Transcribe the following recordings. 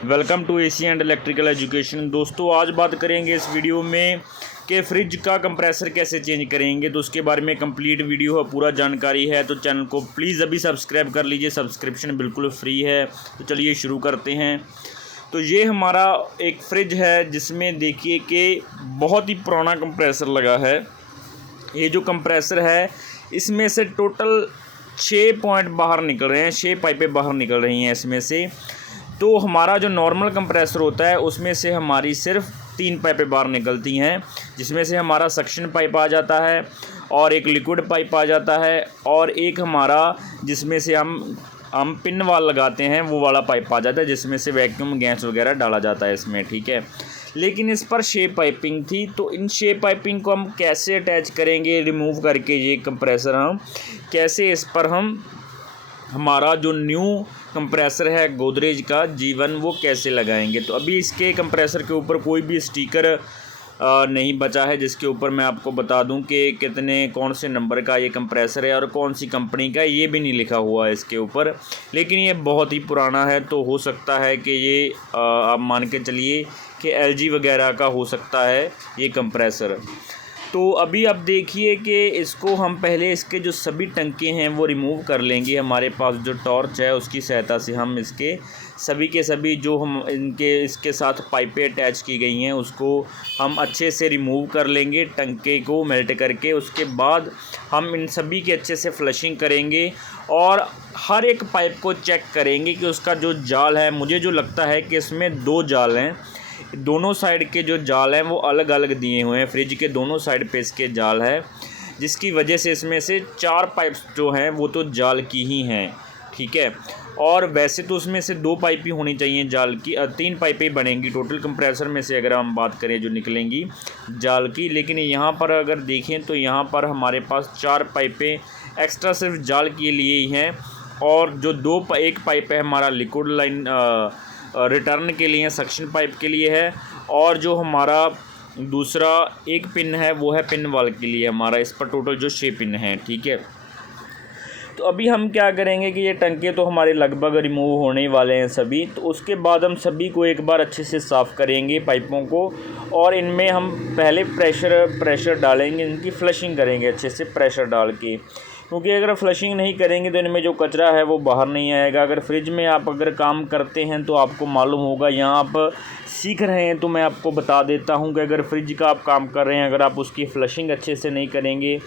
Welcome to AC and electrical education. दोस्तों आज बात करेंगे इस वीडियो में कि फ्रिज का कंप्रेसर कैसे चेंज करेंगे, तो उसके बारे में कंप्लीट वीडियो है, पूरा जानकारी है। तो चैनल को प्लीज़ अभी सब्सक्राइब कर लीजिए, सब्सक्रिप्शन बिल्कुल फ्री है। तो चलिए शुरू करते हैं। तो ये हमारा एक फ्रिज है जिसमें देखिए कि बहुत ही पुराना कंप्रेसर लगा है। ये जो कंप्रेसर है इसमें से टोटल 6 पॉइंट बाहर निकल रहे हैं, 6 पाइपें बाहर निकल रही हैं इसमें से। तो हमारा जो नॉर्मल कंप्रेसर होता है उसमें से हमारी सिर्फ 3 पाइपें बाहर निकलती हैं, जिसमें से हमारा सक्शन पाइप आ जाता है और एक लिक्विड पाइप आ जाता है और एक हमारा जिसमें से हम पिन वाल लगाते हैं वो वाला पाइप आ जाता है, जिसमें से वैक्यूम गैस वगैरह डाला जाता है इसमें, ठीक है। लेकिन इस पर शेप पाइपिंग थी, तो इन शेप पाइपिंग को हम कैसे अटैच करेंगे, रिमूव करके ये कंप्रेसर हम कैसे इस पर हम हमारा जो न्यू कंप्रेसर है गोदरेज का G1 वो कैसे लगाएंगे। तो अभी इसके कंप्रेसर के ऊपर कोई भी स्टिकर नहीं बचा है जिसके ऊपर मैं आपको बता दूं कि कौन से नंबर का ये कंप्रेसर है और कौन सी कंपनी का, ये भी नहीं लिखा हुआ है इसके ऊपर। लेकिन ये बहुत ही पुराना है, तो हो सकता है कि ये आप मान के चलिए कि LG वगैरह का हो सकता है ये कंप्रेसर। तो अभी आप देखिए कि इसको हम पहले इसके जो सभी टंके हैं वो रिमूव कर लेंगे। हमारे पास जो टॉर्च है उसकी सहायता से हम इसके सभी के सभी जो हम इसके साथ पाइपें अटैच की गई हैं उसको हम अच्छे से रिमूव कर लेंगे, टंके को मेल्ट करके। उसके बाद हम इन सभी की अच्छे से फ्लशिंग करेंगे और हर एक पाइप को चेक करेंगे कि उसका जो जाल है, मुझे जो लगता है कि इसमें 2 जाल हैं, दोनों साइड के जो जाल हैं वो अलग अलग दिए हुए हैं। फ्रिज के दोनों साइड पे इसके जाल है, जिसकी वजह से इसमें से 4 पाइप्स जो हैं वो तो जाल की ही हैं, ठीक है। और वैसे तो उसमें से 2 पाइप ही होनी चाहिए जाल की, 3 पाइपें बनेंगी टोटल कंप्रेसर में से अगर हम बात करें जो निकलेंगी जाल की। लेकिन यहाँ पर अगर देखें तो यहाँ पर हमारे पास 4 पाइपें एक्स्ट्रा सिर्फ जाल के लिए ही हैं और जो एक पाइप है हमारा लिक्विड लाइन रिटर्न के लिए, सक्शन पाइप के लिए है, और जो हमारा दूसरा एक पिन है वो है पिन वाल के लिए हमारा। इस पर टोटल जो 6 पिन हैं, ठीक है। तो अभी हम क्या करेंगे कि ये टंके तो हमारे लगभग रिमूव होने वाले हैं सभी, तो उसके बाद हम सभी को एक बार अच्छे से साफ़ करेंगे पाइपों को, और इनमें हम पहले प्रेशर डालेंगे, इनकी फ्लशिंग करेंगे अच्छे से प्रेशर डाल के, क्योंकि अगर फ्लशिंग नहीं करेंगे तो इनमें जो कचरा है वो बाहर नहीं आएगा। अगर फ्रिज में आप अगर काम करते हैं तो आपको मालूम होगा, यहाँ आप सीख रहे हैं तो मैं आपको बता देता हूँ कि अगर फ्रिज का आप काम कर रहे हैं, अगर आप उसकी फ्लशिंग अच्छे से नहीं करेंगे,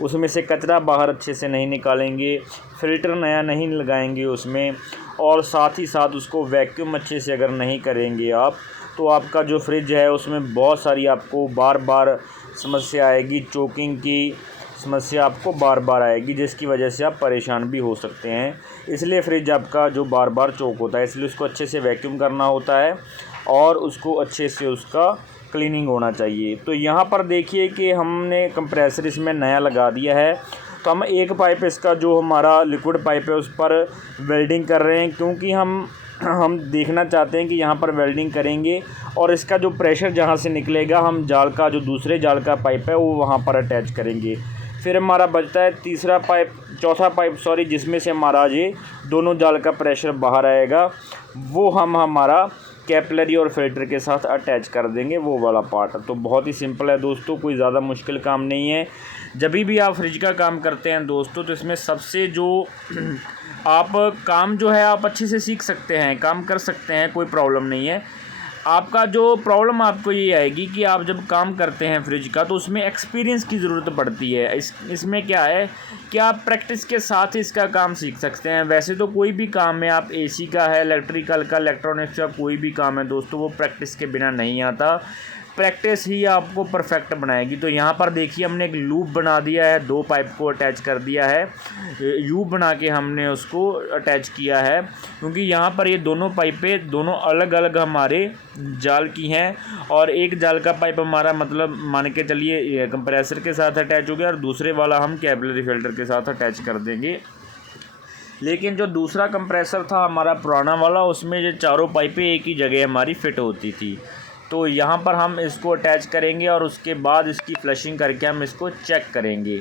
उसमें से कचरा बाहर अच्छे से नहीं निकालेंगे, फ़िल्टर नया नहीं लगाएंगे उसमें, और साथ ही साथ उसको वैक्यूम अच्छे से अगर नहीं करेंगे आप, तो आपका जो फ्रिज है उसमें बहुत सारी आपको बार बार समस्या आएगी, चोकिंग की समस्या आपको बार बार आएगी, जिसकी वजह से आप परेशान भी हो सकते हैं। इसलिए फ्रिज आपका जो बार बार चोक होता है, इसलिए उसको अच्छे से वैक्यूम करना होता है और उसको अच्छे से उसका क्लीनिंग होना चाहिए। तो यहाँ पर देखिए कि हमने कंप्रेसर इसमें नया लगा दिया है, तो हम एक पाइप इसका जो हमारा लिक्विड पाइप है उस पर वेल्डिंग कर रहे हैं, क्योंकि हम देखना चाहते हैं कि यहाँ पर वेल्डिंग करेंगे और इसका जो प्रेशर जहाँ से निकलेगा हम जाल का जो दूसरे जाल का पाइप है वो वहाँ पर अटैच करेंगे। फिर हमारा बचता है चौथा पाइप जिसमें से हमारा ये दोनों जाल का प्रेशर बाहर आएगा, वो हम हमारा कैपिलरी और फिल्टर के साथ अटैच कर देंगे, वो वाला पार्ट। तो बहुत ही सिंपल है दोस्तों, कोई ज़्यादा मुश्किल काम नहीं है। जब भी आप फ्रिज का काम करते हैं दोस्तों, तो इसमें सबसे जो आप काम जो है आप अच्छे से सीख सकते हैं, काम कर सकते हैं, कोई प्रॉब्लम नहीं है। आपका जो प्रॉब्लम आपको ये आएगी कि आप जब काम करते हैं फ्रिज का तो उसमें एक्सपीरियंस की ज़रूरत पड़ती है। इसमें क्या है कि आप प्रैक्टिस के साथ ही इसका काम सीख सकते हैं। वैसे तो कोई भी काम है, आप AC का है, इलेक्ट्रिकल का, इलेक्ट्रॉनिक्स का कोई भी काम है दोस्तों, वो प्रैक्टिस के बिना नहीं आता। प्रैक्टिस ही आपको परफेक्ट बनाएगी। तो यहाँ पर देखिए हमने एक लूप बना दिया है, 2 पाइप को अटैच कर दिया है, यू बना के हमने उसको अटैच किया है, क्योंकि यहाँ पर ये दोनों पाइपें दोनों अलग अलग हमारे जाल की हैं, और एक जाल का पाइप हमारा मतलब मान के चलिए कंप्रेसर के साथ अटैच हो गया और दूसरे वाला हम कैपिलरी फिल्टर के साथ अटैच कर देंगे। लेकिन जो दूसरा कंप्रेसर था हमारा पुराना वाला, उसमें ये चारों पाइपें एक ही जगह हमारी फिट होती थी। तो यहाँ पर हम इसको अटैच करेंगे और उसके बाद इसकी फ्लशिंग करके हम इसको चेक करेंगे।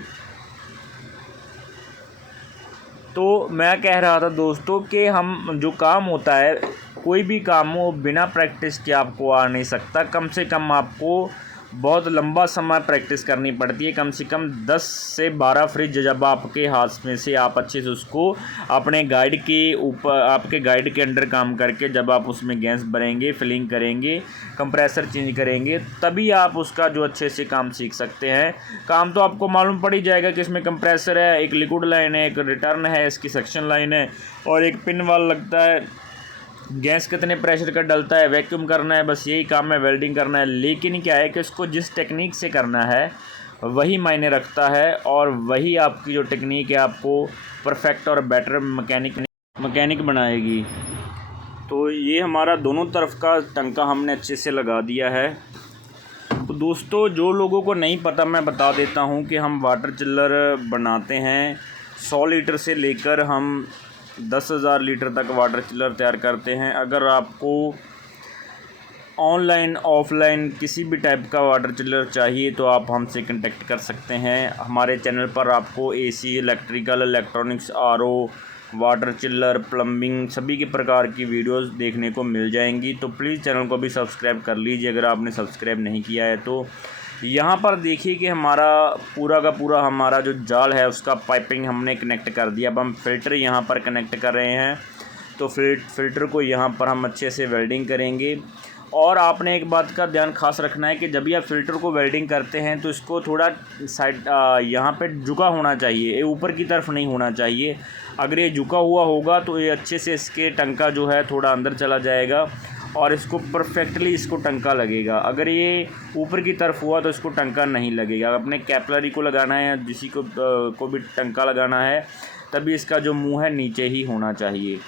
तो मैं कह रहा था दोस्तों कि हम जो काम होता है कोई भी काम हो बिना प्रैक्टिस के आपको आ नहीं सकता। कम से कम आपको बहुत लंबा समय प्रैक्टिस करनी पड़ती है। कम से कम 10 से 12 फ्रिज जब आपके हाथ में से आप अच्छे से उसको अपने गाइड के ऊपर, आपके गाइड के अंडर काम करके जब आप उसमें गैस भरेंगे, फिलिंग करेंगे, कंप्रेसर चेंज करेंगे, तभी आप उसका जो अच्छे से काम सीख सकते हैं। काम तो आपको मालूम पड़ ही जाएगा कि इसमें कंप्रेसर है, एक लिक्विड लाइन है, एक रिटर्न है, इसकी सक्शन लाइन है और एक पिन वाल लगता है। गैस कितने प्रेशर का डलता है, वैक्यूम करना है, बस यही काम है, वेल्डिंग करना है। लेकिन क्या है कि इसको जिस टेक्निक से करना है वही मायने रखता है और वही आपकी जो टेक्निक है आपको परफेक्ट और बेटर मैकेनिक बनाएगी। तो ये हमारा दोनों तरफ का टंका हमने अच्छे से लगा दिया है। तो दोस्तों, जो लोगों को नहीं पता मैं बता देता हूँ कि हम वाटर चिल्लर बनाते हैं 100 लीटर से लेकर हम 10,000 लीटर तक वाटर चिल्लर तैयार करते हैं। अगर आपको ऑनलाइन ऑफलाइन किसी भी टाइप का वाटर चिल्लर चाहिए तो आप हमसे कांटेक्ट कर सकते हैं। हमारे चैनल पर आपको AC, electrical, electronics, RO, water चिल्लर, प्लम्बिंग सभी के प्रकार की वीडियोस देखने को मिल जाएंगी। तो प्लीज़ चैनल को भी सब्सक्राइब कर लीजिए अगर आपने सब्सक्राइब नहीं किया है तो। यहाँ पर देखिए कि हमारा पूरा का पूरा हमारा जो जाल है उसका पाइपिंग हमने कनेक्ट कर दिया। अब हम फ़िल्टर यहाँ पर कनेक्ट कर रहे हैं। तो फ़िल्टर को यहाँ पर हम अच्छे से वेल्डिंग करेंगे। और आपने एक बात का ध्यान खास रखना है कि जब भी आप फ़िल्टर को वेल्डिंग करते हैं तो इसको थोड़ा साइड यहाँ पे झुका होना चाहिए, ये ऊपर की तरफ नहीं होना चाहिए। अगर ये झुका हुआ होगा तो ये अच्छे से इसके टंका जो है थोड़ा अंदर चला जाएगा और इसको परफेक्टली इसको टंका लगेगा। अगर ये ऊपर की तरफ हुआ तो इसको टंका नहीं लगेगा। अपने कैपलरी को लगाना है या किसी को भी टंका लगाना है तभी इसका जो मुंह है नीचे ही होना चाहिए।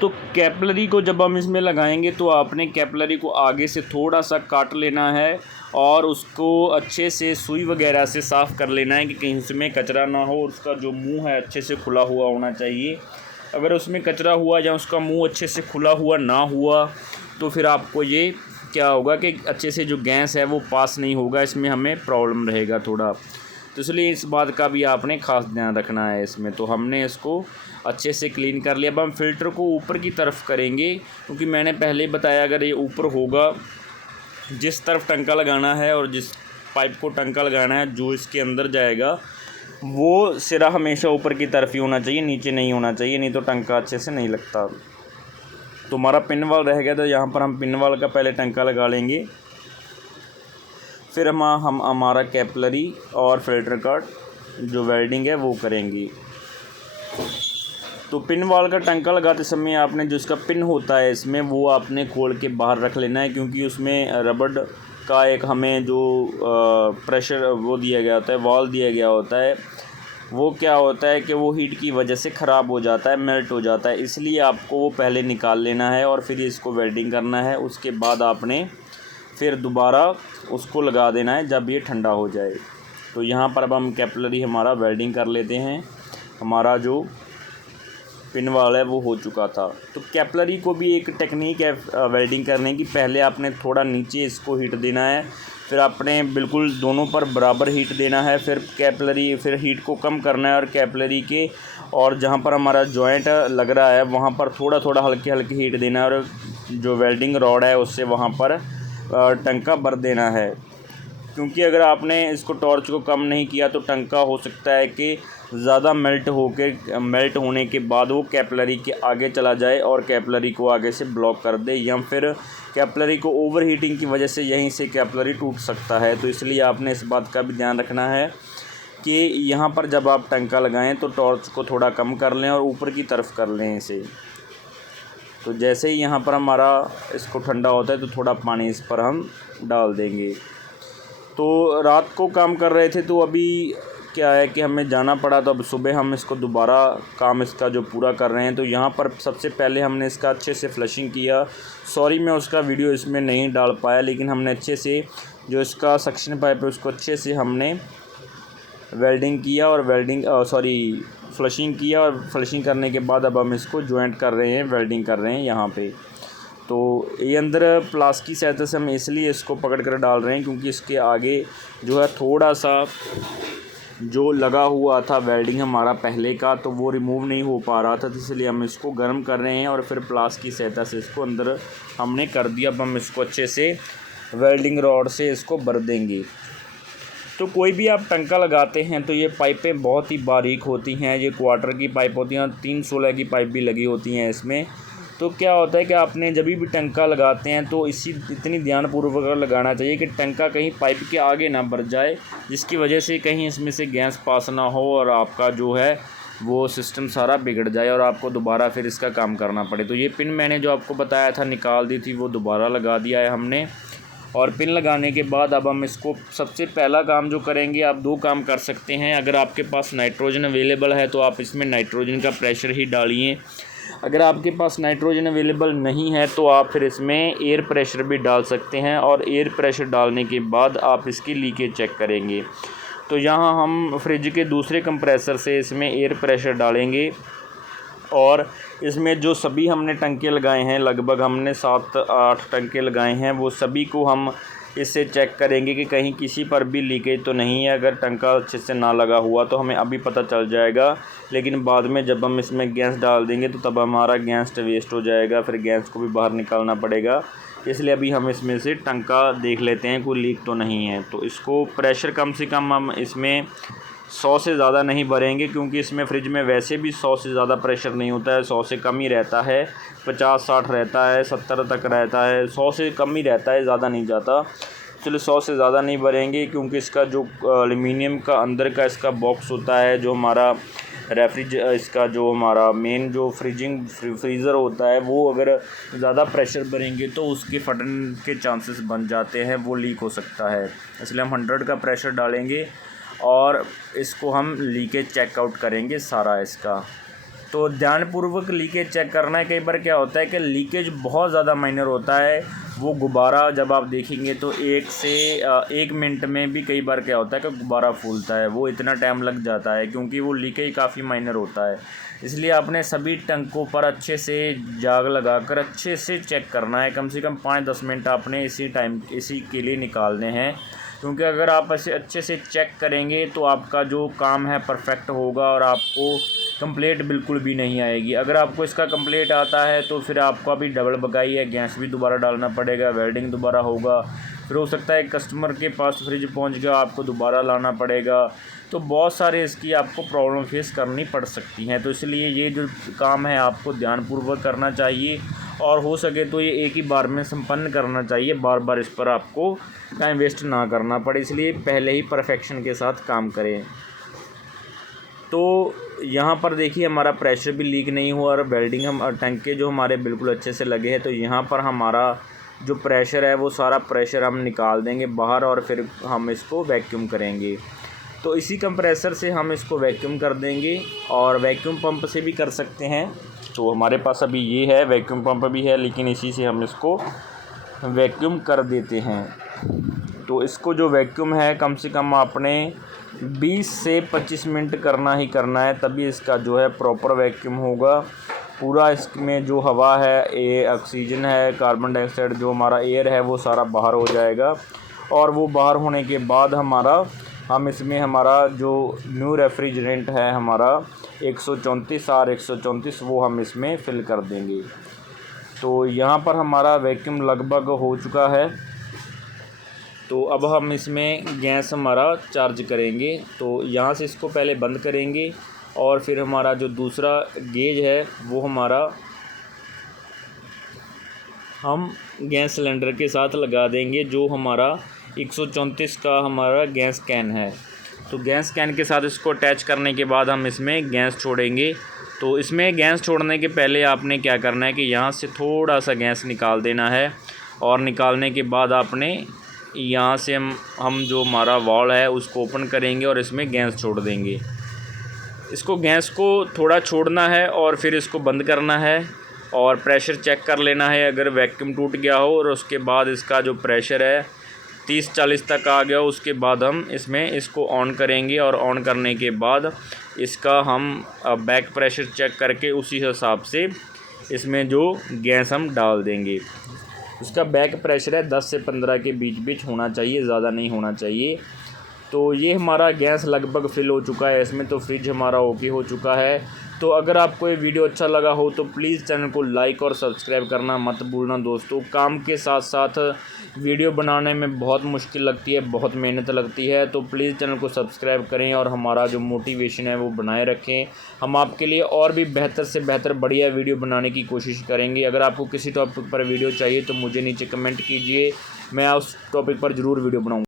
तो कैपलरी को जब हम इसमें लगाएंगे तो आपने कैपलरी को आगे से थोड़ा सा काट लेना है और उसको अच्छे से सुई वगैरह से साफ़ कर लेना है कि कहीं उसमें कचरा ना हो। उसका जो मुंह है अच्छे से खुला हुआ होना चाहिए। अगर उसमें कचरा हुआ या उसका मुंह अच्छे से खुला हुआ ना हुआ तो फिर आपको ये क्या होगा कि अच्छे से जो गैस है वो पास नहीं होगा, इसमें हमें प्रॉब्लम रहेगा थोड़ा। तो इसलिए इस बात का भी आपने ख़ास ध्यान रखना है इसमें। तो हमने इसको अच्छे से क्लीन कर लिया। अब हम फ़िल्टर को ऊपर की तरफ करेंगे क्योंकि मैंने पहले ही बताया अगर ये ऊपर होगा, जिस तरफ टंका लगाना है और जिस पाइप को टंका लगाना है जो इसके अंदर जाएगा वो सिरा हमेशा ऊपर की तरफ ही होना चाहिए, नीचे नहीं होना चाहिए, नहीं तो टंका अच्छे से नहीं लगता। तो हमारा पिन वाल रह गया तो यहाँ पर हम पिन वाल का पहले टंका लगा लेंगे, फिर हम हमारा कैपलरी और फिल्टर का जो वेल्डिंग है वो करेंगे। तो पिन वाल का टंका लगाते समय आपने जो इसका पिन होता है इसमें वो आपने खोल के बाहर रख लेना है क्योंकि उसमें रबड़ का एक हमें जो प्रेशर वो दिया गया होता है, वॉल दिया गया होता है, वो क्या होता है कि वो हीट की वजह से ख़राब हो जाता है, मेल्ट हो जाता है। इसलिए आपको वो पहले निकाल लेना है और फिर इसको वेल्डिंग करना है। उसके बाद आपने फिर दोबारा उसको लगा देना है जब ये ठंडा हो जाए। तो यहाँ पर अब हम कैपलरी हमारा वेल्डिंग कर लेते हैं। हमारा जो पिन वाल है वो हो चुका था। तो कैपलरी को भी एक टेक्निक है वेल्डिंग करने की। पहले आपने थोड़ा नीचे इसको हीट देना है, फिर आपने बिल्कुल दोनों पर बराबर हीट देना है, फिर हीट को कम करना है और कैपलरी के और जहाँ पर हमारा जॉइंट लग रहा है वहाँ पर थोड़ा थोड़ा हल्के हल्के हीट देना है और जो वेल्डिंग रॉड है उससे वहाँ पर टंका भर देना है। क्योंकि अगर आपने इसको टॉर्च को कम नहीं किया तो टंका हो सकता है कि ज़्यादा मेल्ट होने के बाद वो कैपलरी के आगे चला जाए और कैपलरी को आगे से ब्लॉक कर दे, या फिर कैपलरी को ओवर हीटिंग की वजह से यहीं से कैपलरी टूट सकता है। तो इसलिए आपने इस बात का भी ध्यान रखना है कि यहाँ पर जब आप टंका लगाएं तो टॉर्च को थोड़ा कम कर लें और ऊपर की तरफ कर लें इसे। तो जैसे ही यहाँ पर हमारा इसको ठंडा होता है तो थोड़ा पानी इस पर हम डाल देंगे। तो रात को काम कर रहे थे तो अभी क्या है कि हमें जाना पड़ा, तो अब सुबह हम इसको दोबारा काम इसका जो पूरा कर रहे हैं। तो यहाँ पर सबसे पहले हमने इसका अच्छे से फ्लशिंग किया। सॉरी मैं उसका वीडियो इसमें नहीं डाल पाया, लेकिन हमने अच्छे से जो इसका सक्शन पाइप है उसको अच्छे से हमने वेल्डिंग किया और फ्लशिंग किया। और फ्लशिंग करने के बाद अब हम इसको जॉइंट कर रहे हैं, वेल्डिंग कर रहे हैं यहाँ पे। तो ये अंदर प्लास की सहायता से हम इसलिए इसको पकड़ कर डाल रहे हैं क्योंकि इसके आगे जो है थोड़ा सा जो लगा हुआ था वेल्डिंग हमारा पहले का, तो वो रिमूव नहीं हो पा रहा था, तो इसलिए हम इसको गर्म कर रहे हैं और फिर प्लास की सहायता से इसको अंदर हमने कर दिया। अब हम इसको अच्छे से वेल्डिंग रॉड से इसको भर देंगे। तो कोई भी आप टंका लगाते हैं तो ये पाइपें बहुत ही बारीक होती हैं, ये क्वार्टर की पाइप होती हैं, 316 की पाइप भी लगी होती हैं इसमें। तो क्या होता है कि आपने जब भी टंका लगाते हैं तो इतनी ध्यानपूर्वक लगाना चाहिए कि टंका कहीं पाइप के आगे ना बढ़ जाए, जिसकी वजह से कहीं इसमें से गैस पास ना हो और आपका जो है वो सिस्टम सारा बिगड़ जाए और आपको दोबारा फिर इसका काम करना पड़े। तो ये पिन मैंने जो आपको बताया था निकाल दी थी, वो दोबारा लगा दिया है हमने। और पिन लगाने के बाद अब हम इसको सबसे पहला काम जो करेंगे, आप 2 काम कर सकते हैं। अगर आपके पास नाइट्रोजन अवेलेबल है तो आप इसमें नाइट्रोजन का प्रेशर ही डालिए। अगर आपके पास नाइट्रोजन अवेलेबल नहीं है तो आप फिर इसमें एयर प्रेशर भी डाल सकते हैं, और एयर प्रेशर डालने के बाद आप इसकी लीकेज चेक करेंगे। तो यहाँ हम फ्रिज के दूसरे कंप्रेसर से इसमें एयर प्रेशर डालेंगे, और इसमें जो सभी हमने टंके लगाए हैं, लगभग हमने 7-8 टंके लगाए हैं, वो सभी को हम इससे चेक करेंगे कि कहीं किसी पर भी लीकेज तो नहीं है। अगर टंका अच्छे से ना लगा हुआ तो हमें अभी पता चल जाएगा, लेकिन बाद में जब हम इसमें गैस डाल देंगे तो तब हमारा गैस वेस्ट हो जाएगा, फिर गैस को भी बाहर निकालना पड़ेगा। इसलिए अभी हम इसमें से टंका देख लेते हैं कोई लीक तो नहीं है। तो इसको प्रेशर कम से कम हम इसमें 100 से ज़्यादा नहीं भरेंगे, क्योंकि इसमें फ्रिज में वैसे भी 100 से ज़्यादा प्रेशर नहीं होता है, 100 से कम ही रहता है, 50-60 रहता है, 70 तक रहता है, 100 से कम ही रहता है, ज़्यादा नहीं जाता। चलिए 100 से ज़्यादा नहीं भरेंगे, क्योंकि इसका जो एल्युमिनियम का अंदर का इसका बॉक्स होता है, जो हमारा इसका जो हमारा मेन जो फ्रीज़र होता है, वो अगर ज़्यादा प्रेशर भरेंगे तो उसके फटने के चांसेस बन जाते हैं, वो लीक हो सकता है। इसलिए हम 100 का प्रेशर डालेंगे और इसको हम लीकेज चेकआउट करेंगे सारा इसका। तो ध्यानपूर्वक लीकेज चेक करना है। कई बार क्या होता है कि लीकेज बहुत ज़्यादा माइनर होता है, वो गुब्बारा जब आप देखेंगे तो 1 मिनट में भी कई बार क्या होता है कि गुब्बारा फूलता है, वो इतना टाइम लग जाता है, क्योंकि वो लीकेज काफ़ी माइनर होता है। इसलिए आपने सभी टंकों पर अच्छे से जाग लगाकर अच्छे से चेक करना है। कम से कम 5-10 मिनट आपने इसी के लिए निकालने हैं, क्योंकि अगर आप ऐसे अच्छे से चेक करेंगे तो आपका जो काम है परफेक्ट होगा और आपको कंप्लेंट बिल्कुल भी नहीं आएगी। अगर आपको इसका कंप्लेंट आता है तो फिर आपको अभी डबल बगाई है, गैस भी दोबारा डालना पड़ेगा, वेल्डिंग दोबारा होगा, फिर हो सकता है कस्टमर के पास फ्रिज पहुंच गया, आपको दोबारा लाना पड़ेगा। तो बहुत सारे इसकी आपको प्रॉब्लम फेस करनी पड़ सकती हैं। तो इसलिए ये जो काम है आपको ध्यानपूर्वक करना चाहिए, और हो सके तो ये एक ही बार में संपन्न करना चाहिए, बार बार इस पर आपको टाइम वेस्ट ना करना पड़े, इसलिए पहले ही परफेक्शन के साथ काम करें। तो यहाँ पर देखिए हमारा प्रेशर भी लीक नहीं हुआ, और वेल्डिंग हम टंके जो हमारे बिल्कुल अच्छे से लगे हैं। तो यहाँ पर हमारा जो प्रेशर है वो सारा प्रेशर हम निकाल देंगे बाहर, और फिर हम इसको वैक्यूम करेंगे। तो इसी कंप्रेसर से हम इसको वैक्यूम कर देंगे, और वैक्यूम पंप से भी कर सकते हैं। तो हमारे पास अभी ये है, वैक्यूम पंप भी है, लेकिन इसी से हम इसको वैक्यूम कर देते हैं। तो इसको जो वैक्यूम है कम से कम आपने 20 से 25 मिनट करना ही करना है, तभी इसका जो है प्रॉपर वैक्यूम होगा। पूरा इसमें जो हवा है, ऑक्सीजन है, कार्बन डाइऑक्साइड जो हमारा एयर है, वो सारा बाहर हो जाएगा। और वो बाहर होने के बाद हम इसमें हमारा जो न्यू रेफ्रिजरेंट है हमारा 134 R134, वो हम इसमें फ़िल कर देंगे। तो यहाँ पर हमारा वैक्यूम लगभग हो चुका है। तो अब हम इसमें गैस हमारा चार्ज करेंगे। तो यहाँ से इसको पहले बंद करेंगे, और फिर हमारा जो दूसरा गेज है वो हम गैस सिलेंडर के साथ लगा देंगे, जो हमारा 134 का हमारा गैस कैन है। तो गैस कैन के साथ इसको अटैच करने के बाद हम इसमें गैस छोड़ेंगे। तो इसमें गैस छोड़ने के पहले आपने क्या करना है कि यहाँ से थोड़ा सा गैस निकाल देना है, और निकालने के बाद आपने यहाँ से हम जो हमारा वाल्व है उसको ओपन करेंगे और इसमें गैस छोड़ देंगे। इसको गैस को थोड़ा छोड़ना है और फिर इसको बंद करना है, और प्रेशर चेक कर लेना है अगर वैक्यूम टूट गया हो, और उसके बाद इसका जो प्रेशर है 30-40 तक आ गया, उसके बाद हम इसको ऑन करेंगे, और ऑन करने के बाद इसका हम बैक प्रेशर चेक करके उसी हिसाब से इसमें जो गैस हम डाल देंगे। इसका बैक प्रेशर है 10 से 15 के बीच होना चाहिए, ज़्यादा नहीं होना चाहिए। तो ये हमारा गैस लगभग फिल हो चुका है इसमें, तो फ्रिज हमारा ओके हो चुका है। तो अगर आपको ये वीडियो अच्छा लगा हो तो प्लीज़ चैनल को लाइक और सब्सक्राइब करना मत भूलना दोस्तों। काम के साथ साथ वीडियो बनाने में बहुत मुश्किल लगती है, बहुत मेहनत लगती है, तो प्लीज़ चैनल को सब्सक्राइब करें और हमारा जो मोटिवेशन है वो बनाए रखें। हम आपके लिए और भी बेहतर से बेहतर बढ़िया वीडियो बनाने की कोशिश करेंगे। अगर आपको किसी टॉपिक पर वीडियो चाहिए तो मुझे नीचे कमेंट कीजिए, मैं उस टॉपिक पर ज़रूर वीडियो बनाऊँगा।